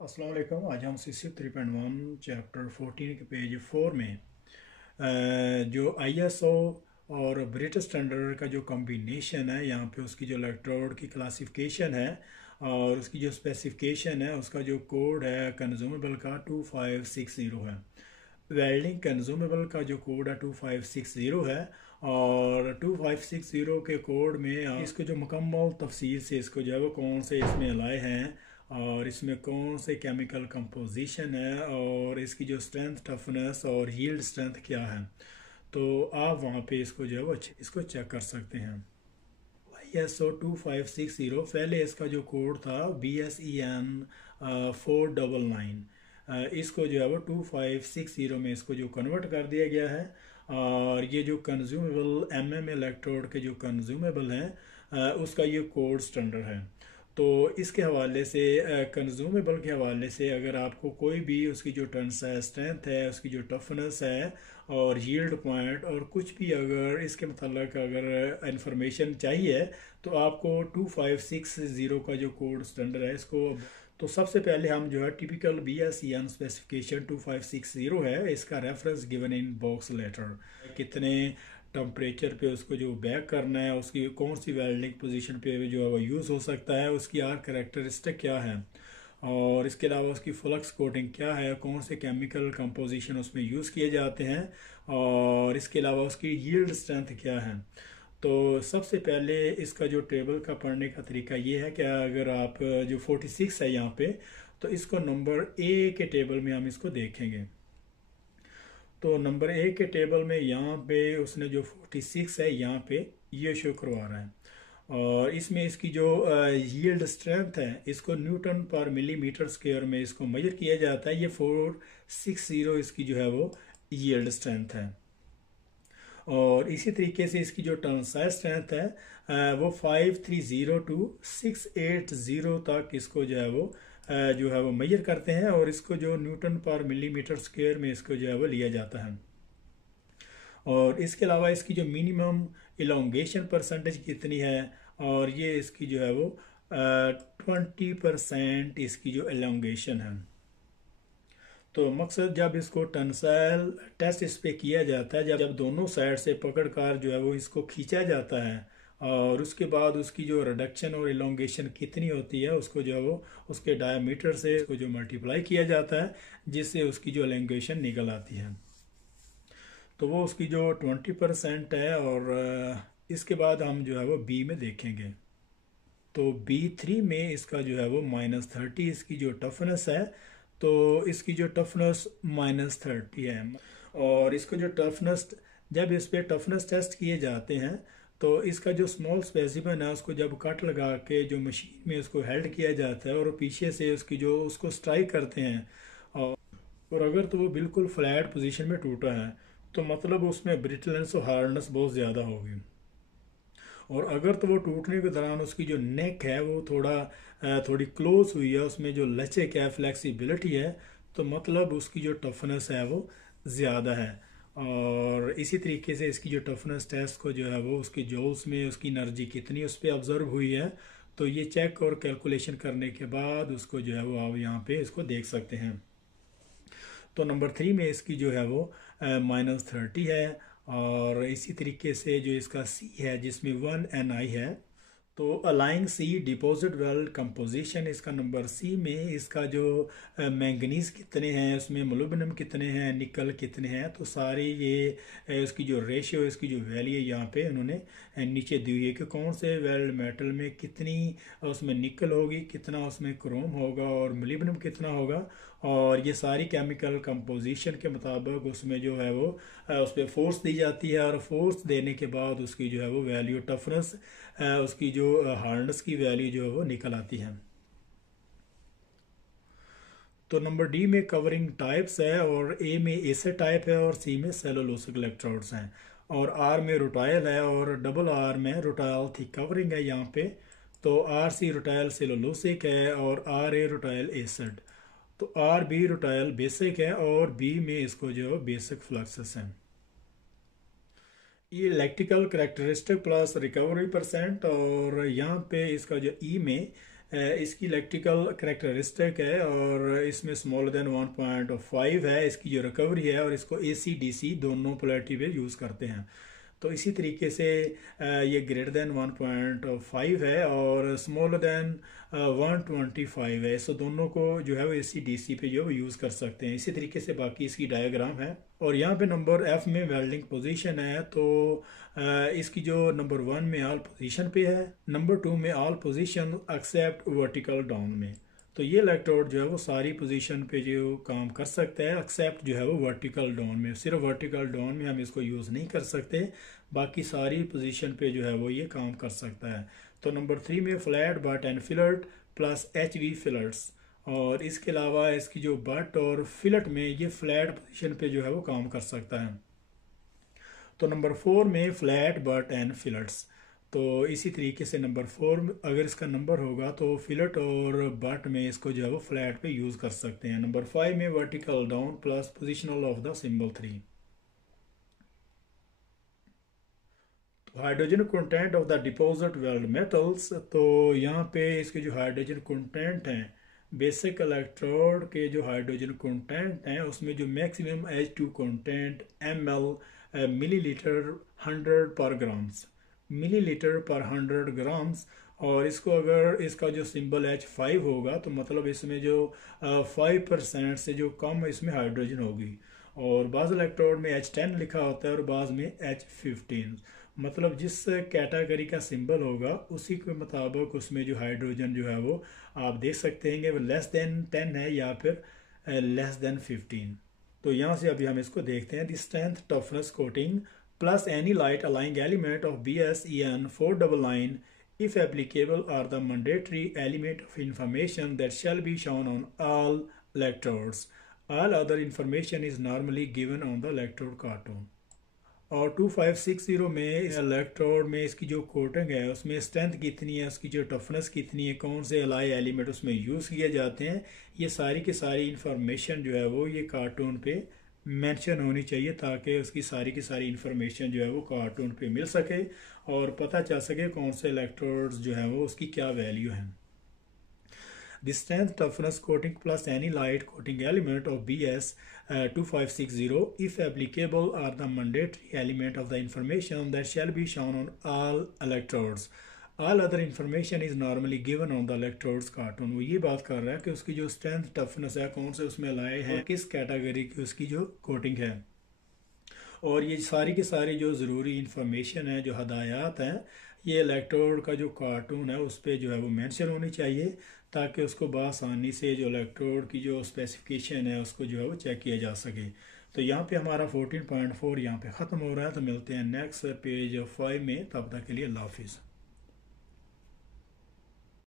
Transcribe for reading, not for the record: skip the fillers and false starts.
अस्सलाम वालेकुम। आज हम CC 3.1 चैप्टर 14 के पेज 4 में जो ISO और ब्रिटिश स्टैंडर्ड का जो कॉम्बिनेशन है, यहाँ पे उसकी जो इलेक्ट्रोड की क्लासिफिकेशन है और उसकी जो स्पेसिफिकेशन है, उसका जो कोड है कंज्यूमेबल का 2560 है। वेल्डिंग कंज्यूमेबल का जो कोड है 2560 है। और 2560 के कोड में इसको जो मुकम्मल तफसील से इसको जो है वो कौन से इसमें लाए हैं और इसमें कौन से केमिकल कंपोजिशन है और इसकी जो स्ट्रेंथ, टफनेस और यील्ड स्ट्रेंथ क्या है, तो आप वहाँ पे इसको जो है वो इसको चेक कर सकते हैं। ISO 2560 पहले इसका जो कोड था BSEN 499, इसको जो है वो 2560 में इसको जो कन्वर्ट कर दिया गया है। और ये जो कंज्यूमेबल इलेक्ट्रोड के जो कंज्यूमेबल हैं, उसका ये कोड स्टैंडर्ड है। तो इसके हवाले से, कंज्यूमेबल के हवाले से, अगर आपको कोई भी उसकी जो टेंसाइल स्ट्रेंथ है, उसकी जो टफनेस है और यील्ड पॉइंट और कुछ भी अगर इसके मतलब अगर इंफॉर्मेशन चाहिए, तो आपको 2560 का जो कोड स्टैंडर्ड है इसको, तो सबसे पहले हम जो है टिपिकल BSEN स्पेसिफिकेशन 2560 है, इसका reference given in box letter, कितने टेम्परेचर पे उसको जो बैक करना है, उसकी कौन सी वेल्डिंग पोजीशन पे जो है वो यूज़ हो सकता है, उसकी आर करेक्टरिस्टिक क्या है और इसके अलावा उसकी फ्लक्स कोटिंग क्या है, कौन से केमिकल कंपोजिशन उसमें यूज़ किए जाते हैं और इसके अलावा उसकी यील्ड स्ट्रेंथ क्या है। तो सबसे पहले इसका जो टेबल का पढ़ने का तरीका ये है कि अगर आप जो 46 है यहाँ पे, तो इसको नंबर ए के टेबल में हम इसको देखेंगे। तो नंबर ए के टेबल में यहाँ पे उसने जो 46 है यहाँ पे ये शो करवा रहा है और इसमें इसकी जो यील्ड स्ट्रेंथ है, इसको न्यूटन पर मिलीमीटर स्क्वायर में इसको मेजर किया जाता है। ये 460 इसकी जो है वो यील्ड स्ट्रेंथ है। और इसी तरीके से इसकी जो टेंसाइल स्ट्रेंथ है, वो 530 टू 680 तक इसको जो है वो मेजर करते हैं और इसको जो न्यूटन पर मिलीमीटर स्क्वायर में इसको जो है वो लिया जाता है। और इसके अलावा इसकी जो मिनिमम इलोंगेशन परसेंटेज कितनी है, और ये इसकी जो है वो 20% इसकी जो एलोंगेशन है। तो मकसद जब इसको टेंसाइल टेस्ट इस पे किया जाता है, जब दोनों साइड से पकड़ कर जो है वो इसको खींचा जाता है और उसके बाद उसकी जो रिडक्शन और इलोंगेशन कितनी होती है, उसको जो है वो उसके डायमीटर से इसको जो मल्टीप्लाई किया जाता है, जिससे उसकी जो एलोंगेशन निकल आती है। तो वो उसकी जो 20% है। और इसके बाद हम जो है वो बी में देखेंगे। तो B3 में इसका जो है वो -30 इसकी जो टफनेस है, तो इसकी जो टफनेस -30 है। और इसको जो टफनेस, जब इस पे टफनेस टेस्ट किए जाते हैं, तो इसका जो स्मॉल स्पेसिमन है उसको जब कट लगा के जो मशीन में उसको हेल्ड किया जाता है और पीछे से उसकी जो उसको स्ट्राइक करते हैं, और अगर तो वो बिल्कुल फ्लैट पोजीशन में टूटा है, तो मतलब उसमें ब्रिटलनेस और हार्डनेस बहुत ज़्यादा होगी। और अगर तो वो टूटने के दौरान उसकी जो नेक है वो थोड़ी क्लोज हुई है, उसमें जो लचक है, फ्लेक्सिबिलिटी है, तो मतलब उसकी जो टफनेस है वो ज़्यादा है। और इसी तरीके से इसकी जो टफनेस टेस्ट को जो है वो उसकी जोल्स में उसकी एनर्जी कितनी उस पर ऑब्जर्व हुई है, तो ये चेक और कैलकुलेशन करने के बाद उसको जो है वो आप यहाँ पे इसको देख सकते हैं। तो नंबर 3 में इसकी जो है वो -30 है। और इसी तरीके से जो इसका सी है जिसमें 1Ni है, तो अलाइंग सी डिपॉजिट वेल कंपोजिशन, इसका नंबर सी में इसका जो मैंगनीज कितने हैं, उसमें मोलिब्डेनम कितने हैं, निकल कितने हैं, तो सारी ये इसकी जो रेशियो, इसकी जो वैल्यू यहाँ पे उन्होंने नीचे दी हुई है कि कौन से वेल्ड मेटल में कितनी उसमें निकल होगी, कितना उसमें क्रोम होगा और मोलिब्डेनम कितना होगा। और ये सारी केमिकल कंपोजिशन के मुताबिक उसमें जो है वो उस पर फोर्स दी जाती है और फोर्स देने के बाद उसकी जो है वो वैल्यू टफनेस, उसकी जो हार्डनेस की वैल्यू जो है वो निकल आती है। तो नंबर डी में कवरिंग टाइप्स है और ए में एसर टाइप है और सी में सेलुलोसिक इलेक्ट्रोड्स हैं और आर में रोटाइल है और डबल आर में रोटाइल थी कवरिंग है यहाँ पे। तो आर सी रोटाइल सेलुलोसिक है और आर ए रोटाइल एसिड। तो आर बी रोटाइल बेसिक है और बी में इसको जो बेसिक फ्लक्सेस हैं। ये electrical characteristic plus recovery percent. और यहाँ पे इसका जो ई में इसकी इलेक्ट्रिकल करेक्टरिस्टिक है और इसमें स्मॉलर देन 1.5 है इसकी जो रिकवरी है, और इसको AC DC दोनों पोलैरिटी पे यूज़ करते हैं। तो इसी तरीके से ये ग्रेटर देन 1.5 है और स्मॉलर देन 125 है, सो दोनों को जो है वो AC DC पे जो है यूज़ कर सकते हैं। इसी तरीके से बाकी इसकी डायग्राम है। और यहाँ पे नंबर F में वेल्डिंग पोजीशन है, तो इसकी जो नंबर 1 में ऑल पोजीशन पे है, नंबर 2 में all position except vertical down में। तो ये इलेक्ट्रोड जो है वो सारी पोजीशन पे जो काम कर सकता है एक्सेप्ट जो है वो वर्टिकल डाउन में। सिर्फ वर्टिकल डाउन में हम इसको यूज़ नहीं कर सकते, बाकी सारी पोजीशन पे जो है वो ये काम कर सकता है। तो नंबर 3 में flat butt and fillet plus HV fillets, और इसके अलावा इसकी जो बट और फिलट में ये फ्लैट पोजीशन पे जो है वो काम कर सकता है। तो नंबर 4 में फ्लैट बट एंड फिलट्स। तो इसी तरीके से नंबर 4 अगर इसका नंबर होगा तो फिलट और बट में इसको जो है वो फ्लैट पे यूज़ कर सकते हैं। नंबर 5 में vertical down plus positional of the symbol 3। तो hydrogen content of the deposit weld metals, तो यहाँ पे इसके जो हाइड्रोजन कंटेंट हैं, बेसिक इलेक्ट्रोड के जो हाइड्रोजन कंटेंट हैं उसमें जो maximum H2 content ml millilitre 100 पर ग्राम्स, मिलीलीटर पर 100 ग्राम्स। और इसको अगर इसका जो सिंबल H5 होगा तो मतलब इसमें जो 5% से जो कम इसमें हाइड्रोजन होगी। और बाज़ इलेक्ट्रोड में H10 लिखा होता है और बाज़ में H15, मतलब जिस कैटेगरी का सिंबल होगा उसी के मुताबिक उसमें जो हाइड्रोजन जो है वो आप देख सकते हैं वो लेस देन 10 है या फिर लेस देन 15। तो यहाँ से अभी हम इसको देखते हैं। The strength toughness coating plus any light alloying element of BSEN 499 if applicable are the mandatory element of information that shall be shown on all electrodes. All other information is normally given on the electrode cartoon. और 2560 में इस electrode में इसकी जो coating है उसमें strength कितनी है, उसकी जो टफनेस कितनी है, कौन से अलाई एलिमेंट उसमें यूज़ किए जाते हैं, ये सारी की सारी इंफॉर्मेशन जो है वो ये कार्टून पे मेंशन होनी चाहिए ताकि उसकी सारी की सारी इंफॉर्मेशन जो है वो कार्टून पे मिल सके और पता चल सके कौन से इलेक्ट्रोड्स जो है वो उसकी क्या वैल्यू है। The strength toughness coating plus any light coating element of BS 2560 if applicable are the mandatory element of the information that shall be shown on all electrodes. All other information is normally given on the electrodes cartoon। वो ये बात कर रहा है कि उसकी जो strength toughness है कौन से उसमें लाए हैं, किस कैटेगरी की उसकी जो कोटिंग है, और ये सारी की सारी जो ज़रूरी इंफॉर्मेशन है जो हदायत हैं ये इलेक्ट्रोड का जो कार्टून है उस पर जो है वो मेंशन होनी चाहिए ताकि उसको बआसानी से जो इलेक्ट्रोड की जो स्पेसिफिकेशन है उसको जो है वो चेक किया जा सके। तो यहाँ पे हमारा 14.4 यहाँ पे ख़त्म हो रहा है। तो मिलते हैं नेक्स्ट पेज 5 में, तब तक के लिए अल्लाह हाफिज़।